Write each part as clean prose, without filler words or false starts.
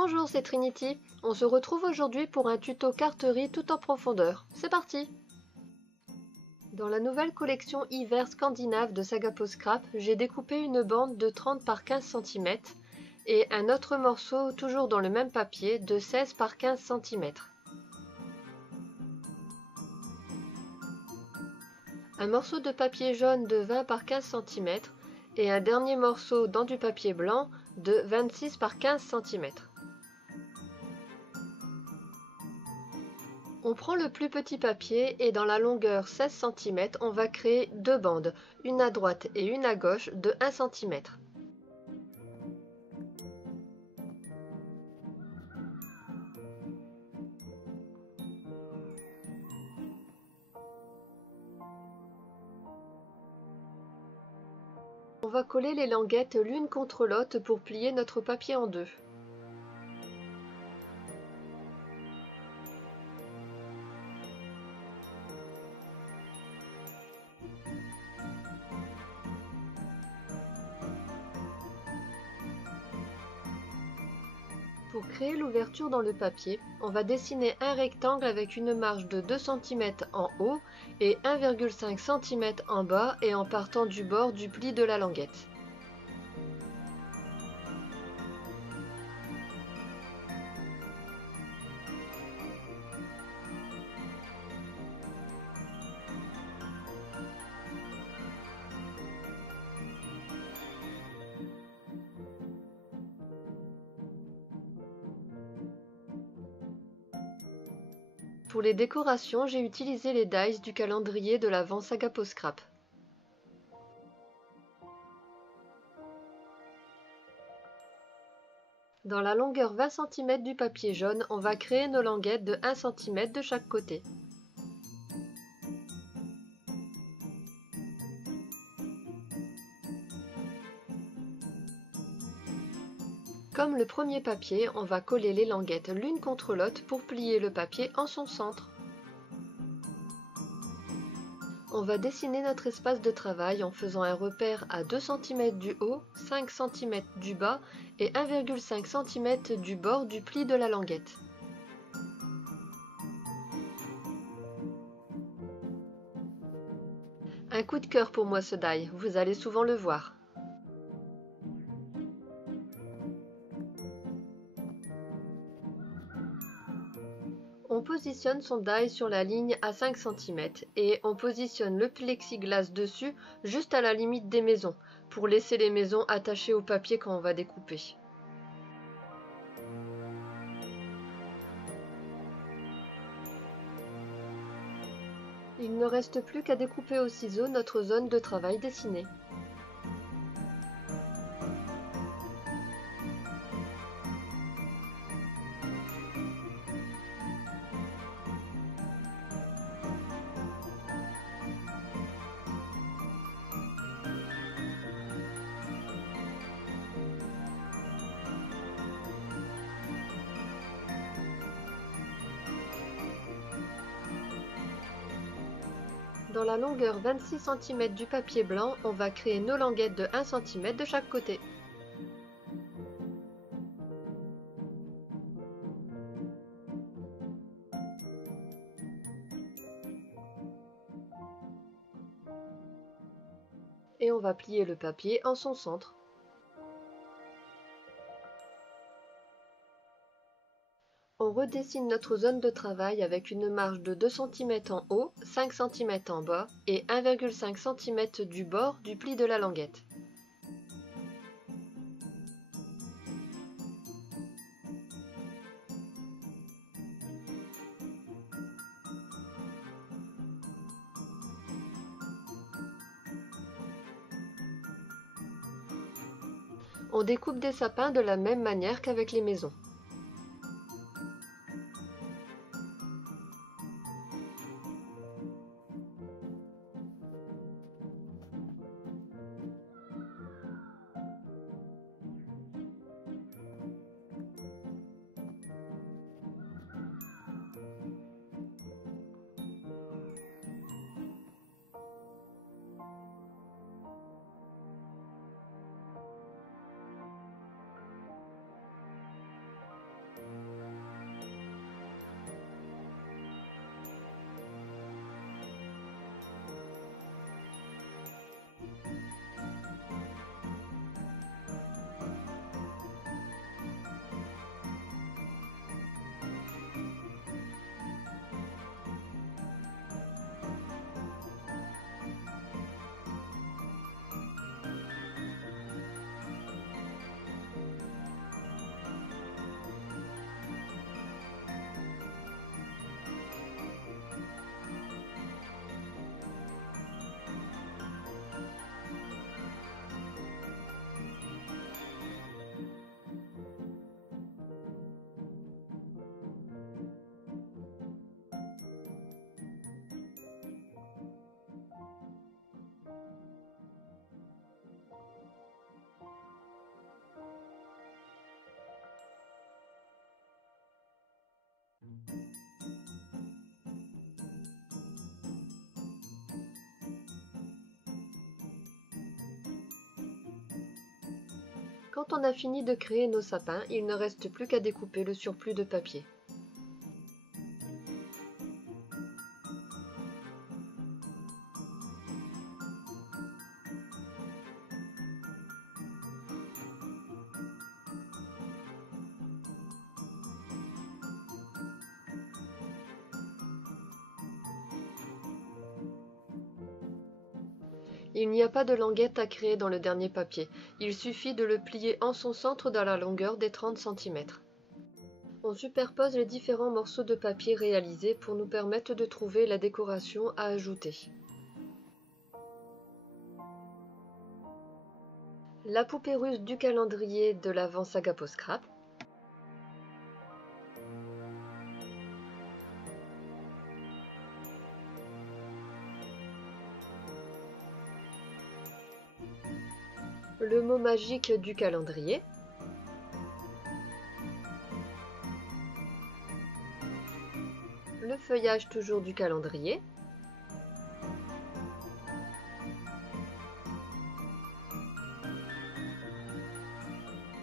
Bonjour, c'est Trinity. On se retrouve aujourd'hui pour un tuto carterie tout en profondeur. C'est parti! Dans la nouvelle collection hiver scandinave de Sagapo Scrap, j'ai découpé une bande de 30 par 15 cm et un autre morceau toujours dans le même papier de 16 par 15 cm. Un morceau de papier jaune de 20 par 15 cm et un dernier morceau dans du papier blanc de 26 par 15 cm. On prend le plus petit papier et dans la longueur 16 cm, on va créer deux bandes, une à droite et une à gauche de 1 cm. On va coller les languettes l'une contre l'autre pour plier notre papier en deux. Pour créer l'ouverture dans le papier, on va dessiner un rectangle avec une marge de 2 cm en haut et 1,5 cm en bas et en partant du bord du pli de la languette. Pour les décorations, j'ai utilisé les dies du calendrier de l'Avent Sagapo Scrap. Dans la longueur 20 cm du papier jaune, on va créer nos languettes de 1 cm de chaque côté. Comme le premier papier, on va coller les languettes l'une contre l'autre pour plier le papier en son centre. On va dessiner notre espace de travail en faisant un repère à 2 cm du haut, 5 cm du bas et 1,5 cm du bord du pli de la languette. Un coup de cœur pour moi ce die, vous allez souvent le voir. On positionne son die sur la ligne à 5 cm et on positionne le plexiglas dessus juste à la limite des maisons pour laisser les maisons attachées au papier quand on va découper. Il ne reste plus qu'à découper au ciseau notre zone de travail dessinée. Dans la longueur 26 cm du papier blanc, on va créer nos languettes de 1 cm de chaque côté. Et on va plier le papier en son centre. On redessine notre zone de travail avec une marge de 2 cm en haut, 5 cm en bas et 1,5 cm du bord du pli de la languette. On découpe des sapins de la même manière qu'avec les maisons. Quand on a fini de créer nos sapins, il ne reste plus qu'à découper le surplus de papier. Il n'y a pas de languette à créer dans le dernier papier, il suffit de le plier en son centre dans la longueur des 30 cm. On superpose les différents morceaux de papier réalisés pour nous permettre de trouver la décoration à ajouter. La poupée russe du calendrier de l'Avent Sagapo Scrap. Le mot magique du calendrier. Le feuillage toujours du calendrier.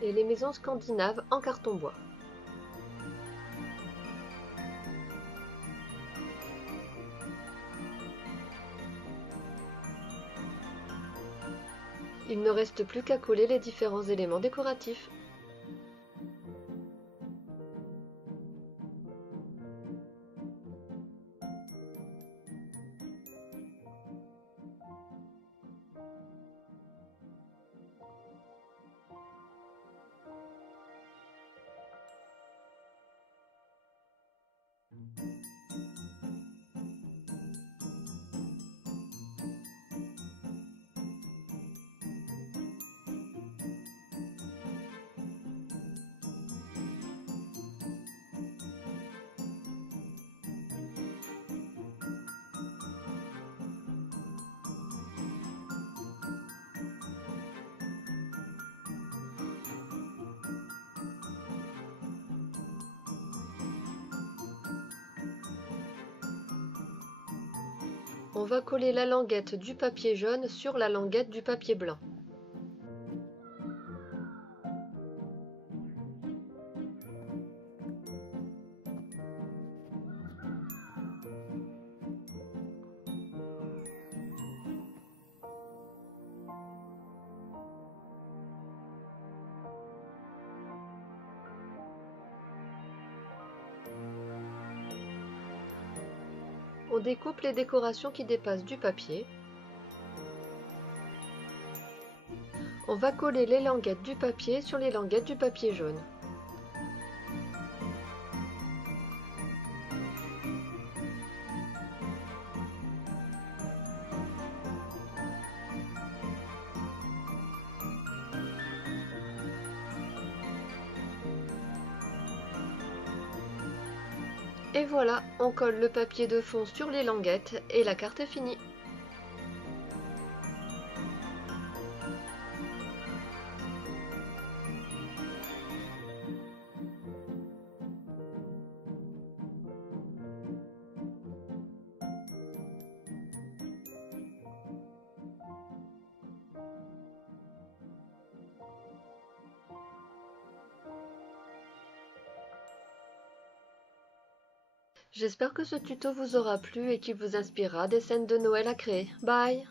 Et les maisons scandinaves en carton-bois. Il ne reste plus qu'à coller les différents éléments décoratifs. On va coller la languette du papier jaune sur la languette du papier blanc. On découpe les décorations qui dépassent du papier. On va coller les languettes du papier sur les languettes du papier jaune. Et voilà, on colle le papier de fond sur les languettes et la carte est finie. J'espère que ce tuto vous aura plu et qu'il vous inspirera des scènes de Noël à créer. Bye!